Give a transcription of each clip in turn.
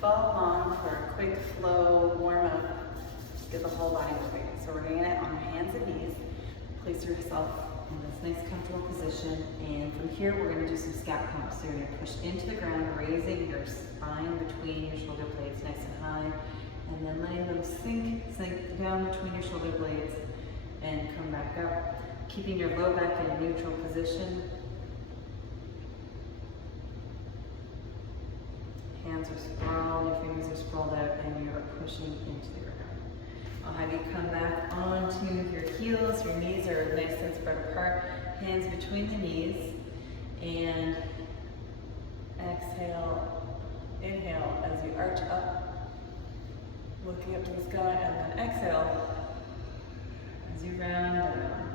Follow along for a quick flow warm up. Get the whole body moving. So we're doing it on your hands and knees. Place yourself in this nice comfortable position, and from here we're going to do some scap pumps. So you're going to push into the ground, raising your spine between your shoulder blades nice and high, and then letting them sink down between your shoulder blades and come back up. Keeping your low back in a neutral position. Hands are sprawled, your fingers are sprawled out, and you are pushing into the ground. I'll have you come back onto your heels. Your knees are nice and spread apart. Hands between the knees. And exhale, inhale as you arch up, looking up to the sky, and then exhale as you round down,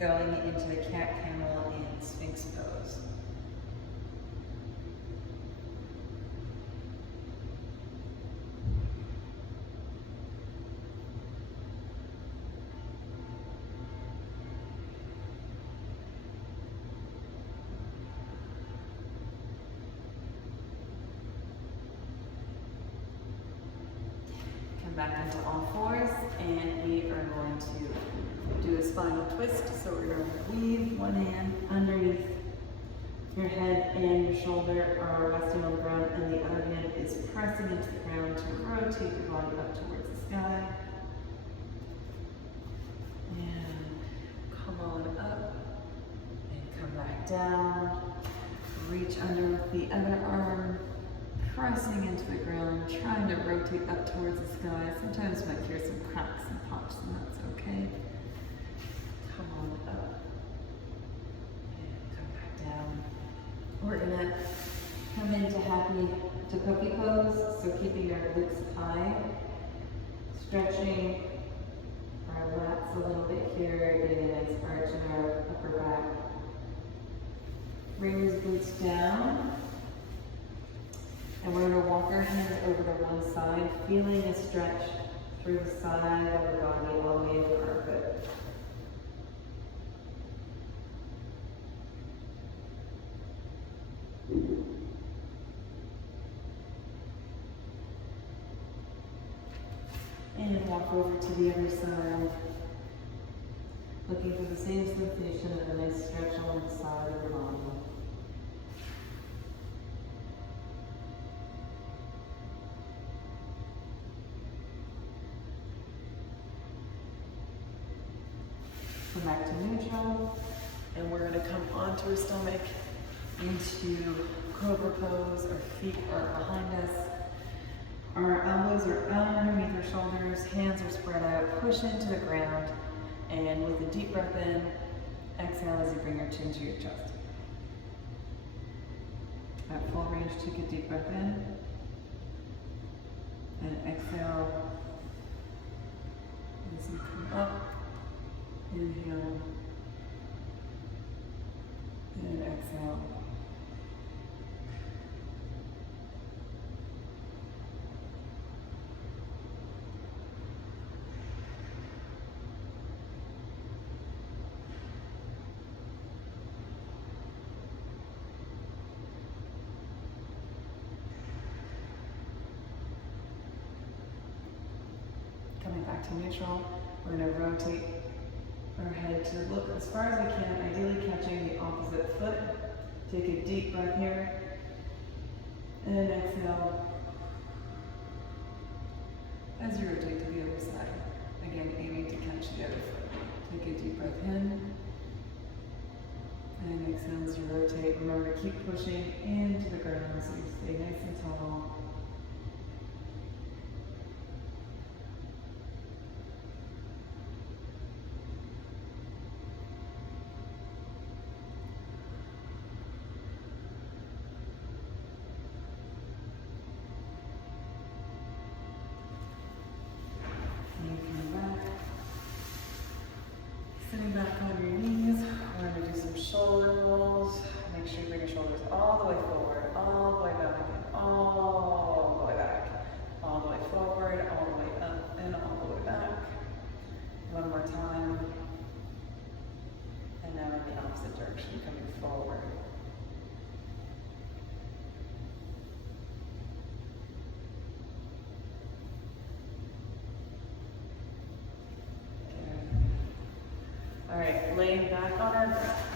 going into the cat camel and sphinx pose. Back into all fours, and we are going to do a spinal twist. So we're going to weave one hand underneath your head, and your shoulder are resting on the ground, and the other hand is pressing into the ground to rotate your body up towards the sky. And come on up and come back down. Reach under with the other arm, pressing into the ground, trying to rotate up towards the sky. Sometimes you might hear some cracks and pops, and that's okay. Come on up and come back down. We're gonna come into puppy pose, so keeping our glutes high, stretching our lats a little bit here, getting a nice arch in our upper back. Bring those glutes down. And we're going to walk our hands over to one side, feeling a stretch through the side of the body all the way into the armpit. And walk over to the other side, looking for the same sensation of a nice stretch along the side of the body. Come back to neutral, and we're going to come onto our stomach into cobra pose. Our feet are behind us. Our elbows are underneath our shoulders. Hands are spread out. Push into the ground, and with a deep breath in, exhale as you bring your chin to your chest. At full range, take a deep breath in, and exhale as you come up. Inhale and exhale. Coming back to neutral, we're going to rotate our head to look as far as we can, ideally catching the opposite foot. Take a deep breath here, and exhale as you rotate to the other side. Again, aiming to catch the other foot. Take a deep breath in, and exhale as you rotate. Remember to keep pushing into the ground so you stay nice and tall. Sitting back on your knees, we're going to do some shoulder rolls. Make sure you bring your shoulders all the way forward, all the way back, and all right, laying back on our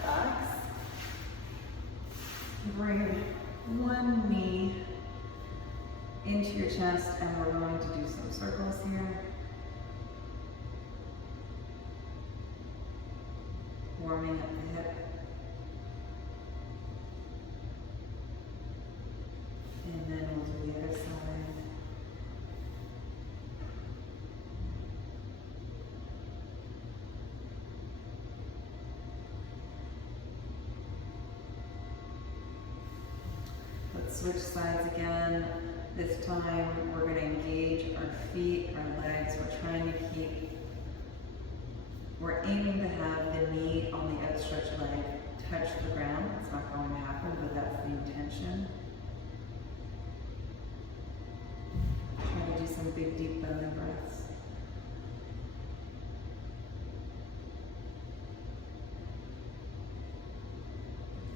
backs. Bring one knee into your chest, and we're going to do some circles here. Warming up the hip. And then we'll do the other side. Let's switch sides again. This time we're going to engage our feet, our legs. We're aiming to have the knee on the outstretched leg touch the ground. It's not going to happen, but that's the intention. Try to do some big, deep belly breaths.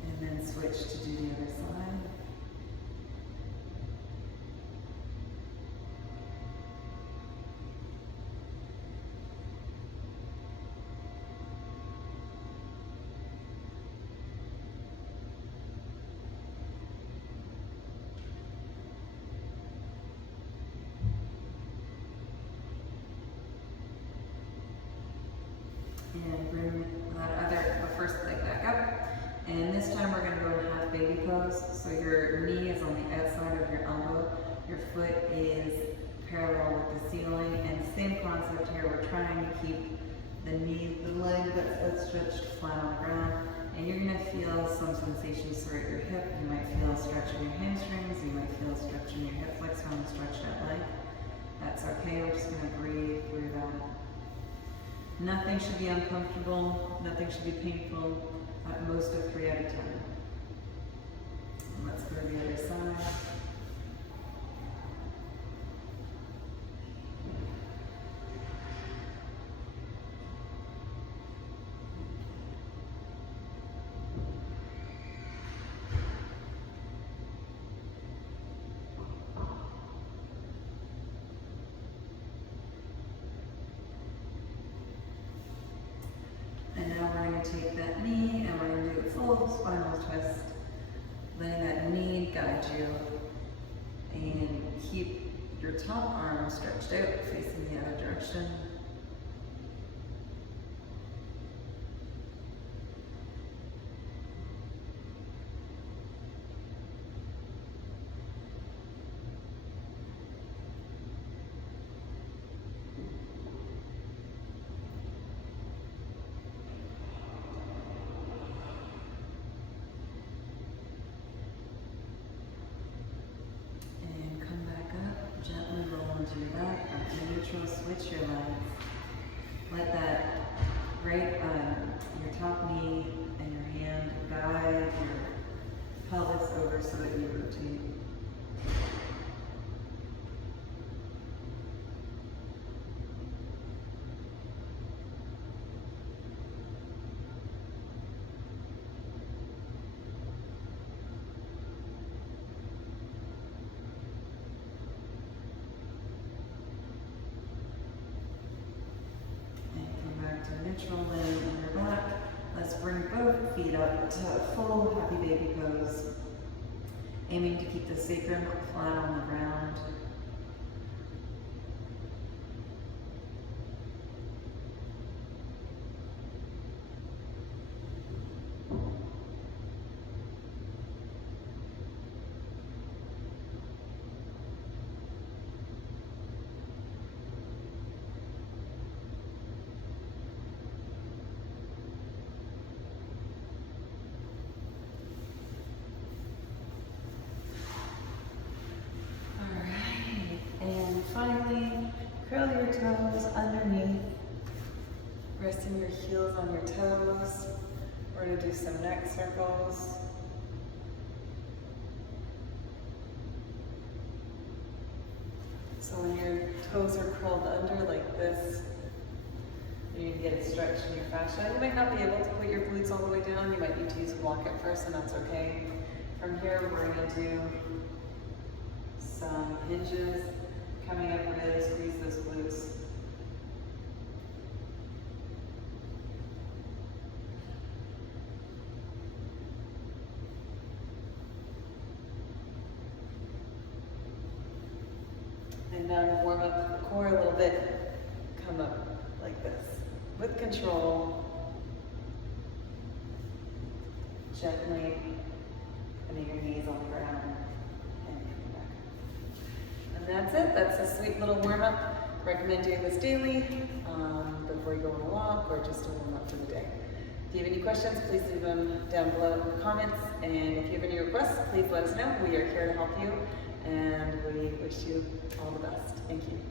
And then switch to do the other side. And bring the first leg back up. And this time we're going to go in half baby pose. So your knee is on the outside of your elbow. Your foot is parallel with the ceiling. And same concept here. We're trying to keep the leg that's stretched flat on the ground. And you're going to feel some sensations throughout your hip. You might feel a stretch in your hamstrings. You might feel a stretch in your hip flexor on the stretched out leg. That's okay. We're just going to breathe through that. Nothing should be uncomfortable, nothing should be painful, at most a 3 out of 10. And let's go to the other side. Take that knee and we're going to do a full spinal twist. Letting that knee guide you. And keep your top arm stretched out, facing the other direction. To your back, up to neutral, switch your legs. Let that your top knee and your hand guide your pelvis over so that you rotate. Neutral, laying on your back. Let's bring both feet up to full happy baby pose. Aiming to keep the sacrum flat on the ground. Finally, curl your toes underneath, resting your heels on your toes. We're going to do some neck circles. So when your toes are curled under like this, you're going to get a stretch in your fascia. You might not be able to put your glutes all the way down. You might need to use a block at first, and that's okay. From here, we're going to do some hinges. Coming up, really squeeze those glutes. And now to warm up the core a little bit, come up like this. With control, gently putting your knees on the ground and coming back. And that's it. That's a sweet little warm up. Recommend doing this daily before you go on a walk or just to warm up for the day. If you have any questions, please leave them down below in the comments. And if you have any requests, please let us know. We are here to help you, and we wish you all the best. Thank you.